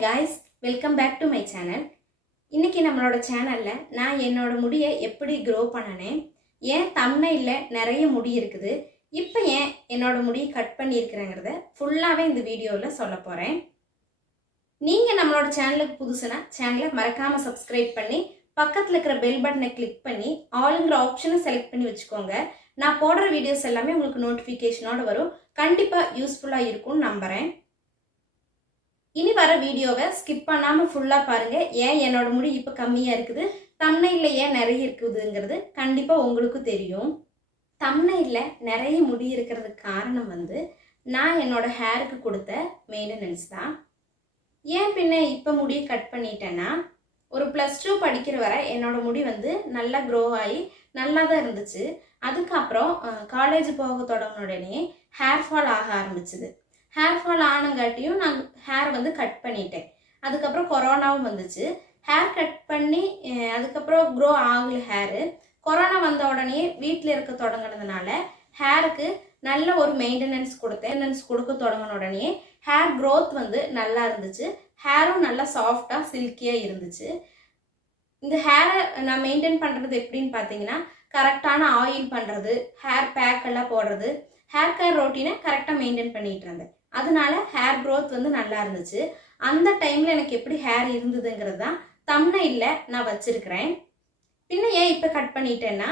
guys, welcome back to my channel. இன்னைக்கு நம்மளோட சேனல்ல நான் என்னோட முடியை எப்படி grow பண்ணனேன், ஏன் thumbnailல நிறைய முடி இருக்குது, இப்போ ஏன் என்னோட முடியை கட் பண்ணியிருக்கிறேங்கிறத ஃபுல்லாவே இந்த வீடியோல சொல்லப் போறேன். நீங்க நம்மளோட சேனலுக்கு புதுசுனா சேனலை மறக்காம சப்ஸ்கிரைப் பண்ணி பக்கத்துல இருக்கிற பெல் பட்டனை கிளிக் பண்ணி ஆல்ங்கிற ஆப்ஷனை செலக்ட் பண்ணி வச்சுக்கோங்க. நான் போடுற வீடியோஸ் எல்லாமே உங்களுக்கு நோட்டிஃபிகேஷனோட வரும். கண்டிப்பா யூஸ்ஃபுல்லா இருக்கும்னு நம்புறேன். இனி வர வீடியோவை ஸ்கிப் பண்ணாம ஃபுல்லா பாருங்க. ஏன் என்னோட முடி இப்போ கம்மியா இருக்குது, தம்ப்நெயில்ல ஏன் நிறைய இருக்குதுங்கிறது கண்டிப்பா உங்களுக்கு தெரியும். தம்ப்நெயில்ல நிறைய முடி இருக்கிறதுக்கு காரணம் நான் என்னோட ஹேருக்கு கொடுத்த மெயின்டெனன்ஸ் தான். ஏன் பின்ன இப்போ முடியை கட் பண்ணிட்டேன்னா, ஒரு +2 படிக்கிற வரை என்னோட முடி நல்லா க்ரோ ஆகி நல்லா தான் இருந்துச்சு. அதுக்கப்புறம் காலேஜ் போக தொடங்கின உடனே ஹேர் ஃபால் ஆக ஆரம்பிச்சுது. ஹேர் ஃபால் ஆனங்காட்டியும் நான் ஹேர் கட் பண்ணிட்டேன். அதுக்கப்புறம் கொரோனாவும் வந்துச்சு. ஹேர் கட் பண்ணி அதுக்கப்புறம் க்ரோ ஆகல ஹேரு. கொரோனா வந்த உடனே வீட்டில் இருக்க தொடங்கினதுனால ஹேருக்கு நல்ல ஒரு மெயின்டெனன்ஸ் கொடுக்க தொடங்கின உடனே ஹேர் க்ரோத் நல்லா இருந்துச்சு. ஹேரும் நல்லா சாஃப்டாக சில்கியாக இருந்துச்சு. இந்த ஹேரை நான் மெயின்டைன் பண்ணுறது எப்படின்னு பார்த்தீங்கன்னா, கரெக்டான ஆயில் பண்ணுறது, ஹேர் பேக் எல்லாம் போடுறது, ஹேர் கேர் ரொட்டீனை கரெக்டாக மெயின்டைன் பண்ணிட்டு இருந்தேன். அதனால ஹேர் க்ரோத் நல்லா இருந்துச்சு. அந்த டைமில் எனக்கு எப்படி ஹேர் இருந்ததுங்கிறது தான் தம்ப்நெயில்ல நான் வச்சிருக்கிறேன். பின்ன ஏன் இப்போ கட் பண்ணிட்டேன்னா,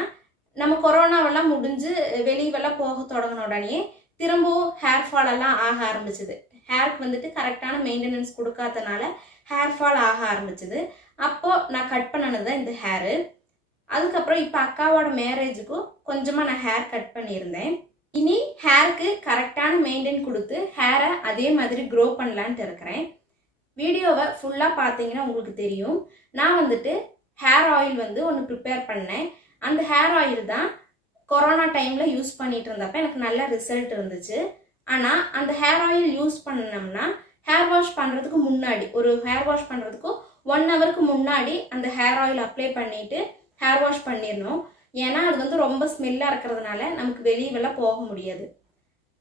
நம்ம கொரோனாவெல்லாம் முடிஞ்சு வெளியெல்லாம் போக தொடங்கின உடனே திரும்பவும் ஹேர் ஃபால் எல்லாம் ஆக ஆரம்பிச்சுது. ஹேருக்கு கரெக்டான மெயின்டெனன்ஸ் கொடுக்காதனால ஹேர் ஃபால் ஆக ஆரம்பிச்சுது. அப்போ நான் கட் பண்ணனது தான் இந்த ஹேரு. அதுக்கப்புறம் இப்போ அக்காவோட மேரேஜுக்கும் கொஞ்சமாக நான் ஹேர் கட் பண்ணியிருந்தேன். இனி ஹேருக்கு கரெக்டான மெயின்டைன் கொடுத்து ஹேரை அதே மாதிரி க்ரோ பண்ணலான்ட்டு இருக்கிறேன். வீடியோவை ஃபுல்லாக பார்த்தீங்கன்னா உங்களுக்கு தெரியும். நான் ஹேர் ஆயில் ஒன்று ப்ரிப்பேர் பண்ணேன். அந்த ஹேர் ஆயில் தான் கொரோனா டைமில் யூஸ் பண்ணிட்டு இருந்தப்ப எனக்கு நல்ல ரிசல்ட் இருந்துச்சு. ஆனால் அந்த ஹேர் ஆயில் யூஸ் பண்ணோம்னா ஹேர் வாஷ் பண்ணுறதுக்கு முன்னாடி, ஒரு ஹேர் வாஷ் பண்ணுறதுக்கு 1 ஹவருக்கு முன்னாடி அந்த ஹேர் ஆயில் அப்ளை பண்ணிவிட்டு ஹேர் வாஷ் பண்ணிடணும். ஏன்னா அது ரொம்ப ஸ்மெல்லாக இருக்கிறதுனால நமக்கு வெளியெல்லாம் போக முடியாது.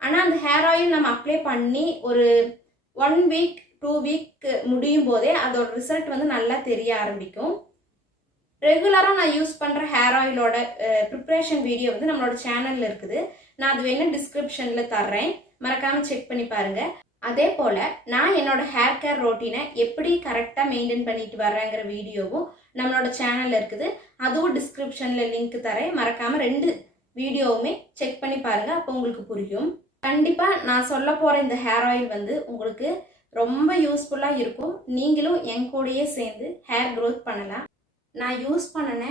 ஆனால் அந்த ஹேர் ஆயில் நம்ம அப்ளை பண்ணி ஒரு 1 வீக் 2 வீக் முடியும் போதே அதோட ரிசல்ட் நல்லா தெரிய ஆரம்பிக்கும். ரெகுலராக நான் யூஸ் பண்ணுற ஹேர் ஆயிலோட ப்ரிப்ரேஷன் வீடியோ நம்மளோட சேனலில் இருக்குது. நான் அது வேணும் டிஸ்கிரிப்ஷனில் தர்றேன், மறக்காமல் செக் பண்ணி பாருங்கள். அதே போல் நான் என்னோட ஹேர் கேர் ரொட்டீனை எப்படி கரெக்டாக மெயின்டைன் பண்ணிட்டு வர்றேங்கிற வீடியோவும் நம்மளோட சேனலில் இருக்குது. அதுவும் டிஸ்கிரிப்ஷனில் லிங்க் தரேன். மறக்காமல் 2 வீடியோவுமே செக் பண்ணி பாருங்கள், அப்போ உங்களுக்கு புரியும். கண்டிப்பாக நான் சொல்ல போகிற இந்த ஹேர் ஆயில் உங்களுக்கு ரொம்ப யூஸ்ஃபுல்லாக இருக்கும். நீங்களும் என் கூடயே சேர்ந்து ஹேர் க்ரோத் பண்ணலாம். நான் யூஸ் பண்ணின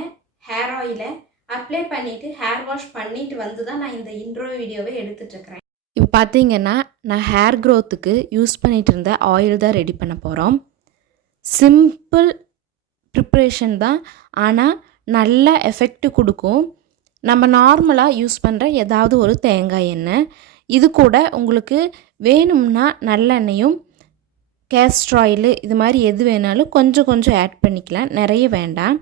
ஹேர் ஆயிலை அப்ளை பண்ணிவிட்டு ஹேர் வாஷ் பண்ணிட்டு தான் நான் இந்த இன்ட்ரோ வீடியோவை எடுத்துகிட்ருக்கிறேன். இப்போ பார்த்தீங்கன்னா நான் ஹேர் க்ரோத்துக்கு யூஸ் பண்ணிகிட்டு இருந்த ஆயில் தான் ரெடி பண்ண போகிறோம். சிம்பிள் ப்ரிப்ரேஷன் தான், ஆனால் நல்ல எஃபெக்ட் கொடுக்கும். நம்ம நார்மலாக யூஸ் பண்ணுற ஏதாவது ஒரு தேங்காய் எண்ணெய், இது கூட உங்களுக்கு வேணும்னா நல்லெண்ணெயும் கேஸ்டர் ஆயில் இது மாதிரி எது வேணாலும் கொஞ்சம் கொஞ்சம் ஆட் பண்ணிக்கலாம், நிறைய வேண்டாம்.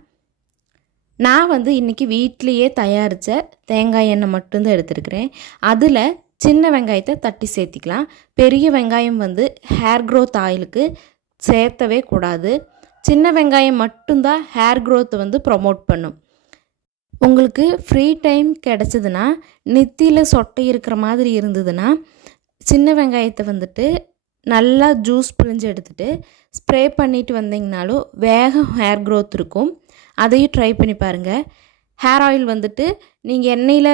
நான் இன்றைக்கி வீட்டிலையே தயாரித்த தேங்காய் எண்ணெய் மட்டும்தான் எடுத்துருக்கிறேன். அதில் சின்ன வெங்காயத்தை தட்டி சேர்த்திக்கலாம். பெரிய வெங்காயம் ஹேர் க்ரோத் ஆயிலுக்கு சேர்த்தவே கூடாது. சின்ன வெங்காயம் மட்டும்தான் ஹேர் க்ரோத்தை ப்ரொமோட் பண்ணும். உங்களுக்கு ஃப்ரீ டைம் கிடச்சிதுன்னா, நெத்தியில் சொட்டை இருக்கிற மாதிரி இருந்ததுன்னா, சின்ன வெங்காயத்தை நல்லா ஜூஸ் பிழிஞ்சு எடுத்துகிட்டு ஸ்ப்ரே பண்ணிட்டு வந்தீங்கனாலும் வேகம் ஹேர் க்ரோத் இருக்கும். அதையும் ட்ரை பண்ணி பாருங்கள். ஹேர் ஆயில் நீங்கள் எண்ணெயில்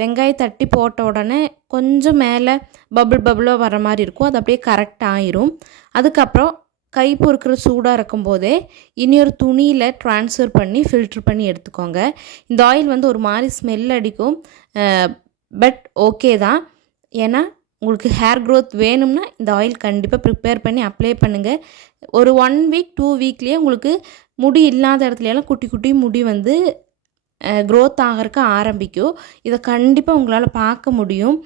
வெங்காயம் தட்டி போட்ட உடனே கொஞ்சம் மேலே பபுளாக வர மாதிரி இருக்கும். அது அப்படியே கரெக்டாக ஆயிரும். அதுக்கப்புறம் கை பொறுக்கிற சூடாக இருக்கும்போதே இனியொரு துணியில் ட்ரான்ஸ்ஃபர் பண்ணி ஃபில்ட்ரு பண்ணி எடுத்துக்கோங்க. இந்த ஆயில் ஒரு மாதிரி ஸ்மெல் அடிக்கும், பட் ஓகே தான். ஏன்னா உங்களுக்கு ஹேர் க்ரோத் வேணும்னா இந்த ஆயில் கண்டிப்பாக ப்ரிப்பேர் பண்ணி அப்ளை பண்ணுங்கள். ஒரு 1 வீக் 2 வீக்லேயே உங்களுக்கு முடி இல்லாத இடத்துலலாம் குட்டி குட்டி முடி க்ரோத் ஆகிறதுக்கு ஆரம்பிக்கும். இதை கண்டிப்பாக உங்களால் பார்க்க முடியும்.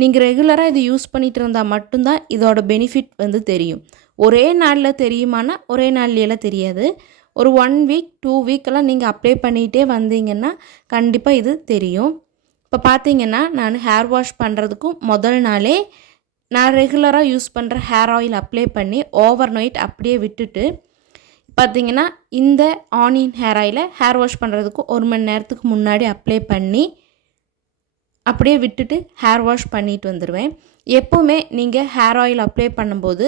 நீங்கள் ரெகுலராக இதை யூஸ் பண்ணிகிட்டு இருந்தால் மட்டும்தான் இதோட பெனிஃபிட் தெரியும். ஒரே நாளில் தெரியுமானா ஒரே நாள்லையெல்லாம் தெரியாது. ஒரு 1 வீக் 2 வீக்கெல்லாம் நீங்கள் அப்ளை பண்ணிகிட்டே வந்தீங்கன்னா கண்டிப்பாக இது தெரியும். இப்போ பார்த்தீங்கன்னா நான் ஹேர் வாஷ் பண்ணுறதுக்கும் முதல் நாளே நான் ரெகுலராக யூஸ் பண்ணுற ஹேர் ஆயில் அப்ளை பண்ணி ஓவர் நைட் அப்படியே விட்டுட்டு பார்த்திங்கன்னா இந்த ஆனியன் ஹேர் ஆயிலை ஹேர் வாஷ் பண்ணுறதுக்கு 1 மணி நேரத்துக்கு முன்னாடி அப்ளை பண்ணி அப்படியே விட்டுட்டு ஹேர் வாஷ் பண்ணிட்டு வந்துடுவேன். எப்போவுமே நீங்கள் ஹேர் ஆயில் அப்ளை பண்ணும்போது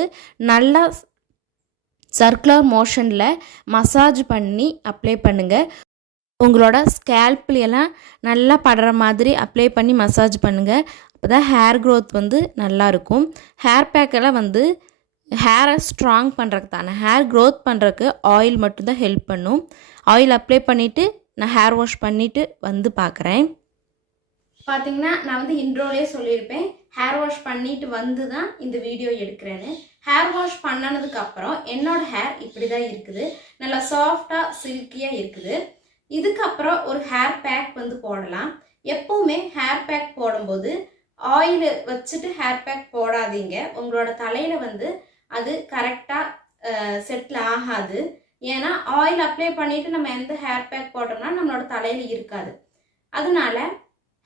நல்லா சர்க்குலர் மோஷனில் மசாஜ் பண்ணி அப்ளை பண்ணுங்கள். உங்களோட ஸ்கேல்ப்லையெல்லாம் நல்லா படுற மாதிரி அப்ளை பண்ணி மசாஜ் பண்ணுங்கள். அப்போ தான் ஹேர் க்ரோத் வந்து நல்லாயிருக்கும். ஹேர் பேக்கெல்லாம் வந்து ஹேரை ஸ்ட்ராங் பண்ணுறதுக்கு தானே, ஹேர் க்ரோத் பண்ணுறதுக்கு ஆயில் மட்டும்தான் ஹெல்ப் பண்ணும். ஆயில் அப்ளை பண்ணிவிட்டு நான் ஹேர் வாஷ் பண்ணிவிட்டு வந்து பார்க்குறேன். பார்த்தீங்கன்னா நான் வந்து இன்ட்ரோலே சொல்லியிருப்பேன், ஹேர் வாஷ் பண்ணிட்டு வந்து தான் இந்த வீடியோ எடுக்கிறேன்னு. ஹேர் வாஷ் பண்ணனதுக்கப்புறம் என்னோட ஹேர் இப்படி தான் இருக்குது, நல்லா சாஃப்டாக சில்கியாக இருக்குது. இதுக்கப்புறம் ஒரு ஹேர் பேக் வந்து போடலாம். எப்போவுமே ஹேர் பேக் போடும்போது ஆயில் வச்சுட்டு ஹேர் பேக் போடாதீங்க. உங்களோட தலையில் வந்து அது கரெக்டாக செட்டில் ஆகாது. ஏன்னா ஆயில் அப்ளை பண்ணிவிட்டு நம்ம எந்த ஹேர் பேக் போட்டோம்னா நம்மளோட தலையில் இருக்காது. அதனால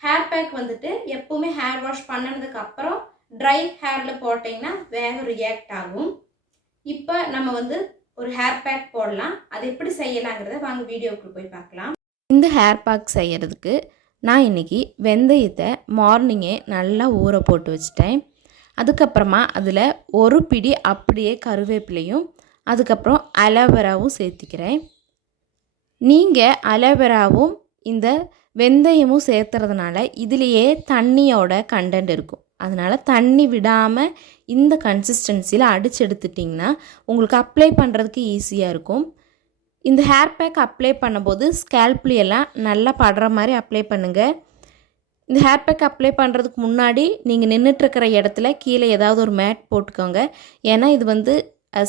ஹேர் பேக் வந்துட்டு எப்பவுமே ஹேர் வாஷ் பண்ணதுக்கு அப்புறம் ட்ரை ஹேரில் போட்டிங்கன்னா வேக ரியாக்ட் ஆகும். இப்போ நம்ம வந்து ஒரு ஹேர் பேக் போடலாம். அது எப்படி செய்யலாங்கிறத வாங்க வீடியோவுக்கு போய் பார்க்கலாம். இந்த ஹேர் பேக் செய்கிறதுக்கு நான் இன்றைக்கி வெந்தயத்தை மார்னிங்கே நல்லா ஊற போட்டு வச்சிட்டேன். அதுக்கப்புறமா அதில் ஒரு பிடி அப்படியே கருவேப்பிலையும் அதுக்கப்புறம் அலோவேராவும் சேர்த்திக்கிறேன். நீங்கள் அலோவேராவும் இந்த வெந்தயமும் சேர்த்துறதுனால இதுலேயே தண்ணியோட கண்டென்ட் இருக்கும். அதனால் தண்ணி விடாமல் இந்த கன்சிஸ்டன்சியில் அடித்து எடுத்துட்டிங்கன்னா உங்களுக்கு அப்ளை பண்ணுறதுக்கு ஈஸியாக இருக்கும். இந்த ஹேர் பேக் அப்ளை பண்ணும்போது ஸ்கேல்ப்லையெல்லாம் நல்லா படுற மாதிரி அப்ளை பண்ணுங்கள். இந்த ஹேர் பேக் அப்ளை பண்ணுறதுக்கு முன்னாடி நீங்கள் நின்றுட்டுருக்கிற இடத்துல கீழே ஏதாவது ஒரு மேட் போட்டுக்கோங்க. ஏன்னா இது வந்து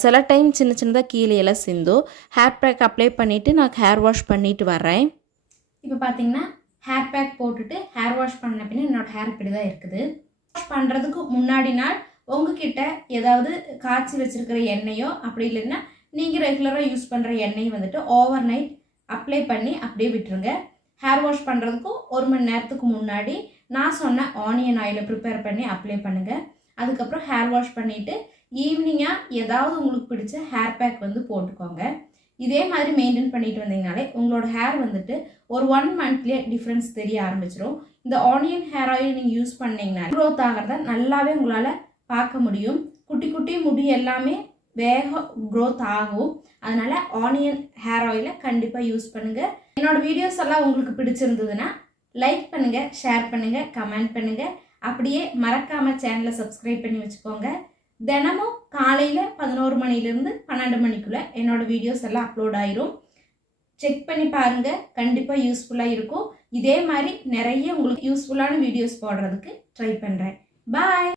சில டைம் சின்ன சின்னதாக கீழே எல்லாம் சிந்தும். ஹேர் பேக் அப்ளை பண்ணிவிட்டு நான் ஹேர் வாஷ் பண்ணிவிட்டு வரேன். இப்போ பார்த்தீங்கன்னா ஹேர் பேக் போட்டுட்டு ஹேர் வாஷ் பண்ண பின்னா என்னோட ஹேர் இப்படி தான் இருக்குது. வாஷ் பண்ணுறதுக்கு முன்னாடி நாள் உங்ககிட்ட ஏதாவது காய்ச்சி வச்சுருக்கிற எண்ணெயோ அப்படி இல்லைன்னா நீங்கள் ரெகுலராக யூஸ் பண்ணுற எண்ணெயை வந்துட்டு ஓவர் நைட் அப்ளை பண்ணி அப்படியே விட்டுருங்க. ஹேர் வாஷ் பண்ணுறதுக்கும் 1 மணி நேரத்துக்கு முன்னாடி நான் சொன்ன ஆனியன் ஆயிலை ப்ரிப்பேர் பண்ணி அப்ளை பண்ணுங்கள். அதுக்கப்புறம் ஹேர் வாஷ் பண்ணிவிட்டு ஈவினிங்காக ஏதாவது உங்களுக்கு பிடிச்ச ஹேர் பேக் வந்து போட்டுக்கோங்க. இதே மாதிரி மெயின்டைன் பண்ணிட்டு வந்தீங்கனாலே உங்களோட ஹேர் வந்துட்டு ஒரு 1 மந்த்லேயே டிஃப்ரென்ஸ் தெரிய ஆரம்பிச்சிடும். இந்த ஆனியன் ஹேர் ஆயில் நீங்கள் யூஸ் பண்ணிங்கன்னா க்ரோத் ஆகிறத நல்லாவே உங்களால் பார்க்க முடியும். குட்டி குட்டி முடி எல்லாமே வேக க்ரோத் ஆகும். அதனால் ஆனியன் ஹேர் ஆயிலை கண்டிப்பாக யூஸ் பண்ணுங்கள். என்னோட வீடியோஸ் எல்லாம் உங்களுக்கு பிடிச்சிருந்ததுன்னா லைக் பண்ணுங்கள், ஷேர் பண்ணுங்கள், கமெண்ட் பண்ணுங்கள். அப்படியே மறக்காமல் சேனலை சப்ஸ்கிரைப் பண்ணி வச்சுக்கோங்க. தினமும் காலையில் 11 மணிலேருந்து 12 மணிக்குள்ளே என்னோட வீடியோஸ் எல்லாம் அப்லோட் ஆயிரும். செக் பண்ணி பாருங்கள், கண்டிப்பாக யூஸ்ஃபுல்லாக இருக்கும். இதே மாதிரி நிறைய உங்களுக்கு யூஸ்ஃபுல்லான வீடியோஸ் போடுறதுக்கு ட்ரை பண்ணுறேன். பாய்.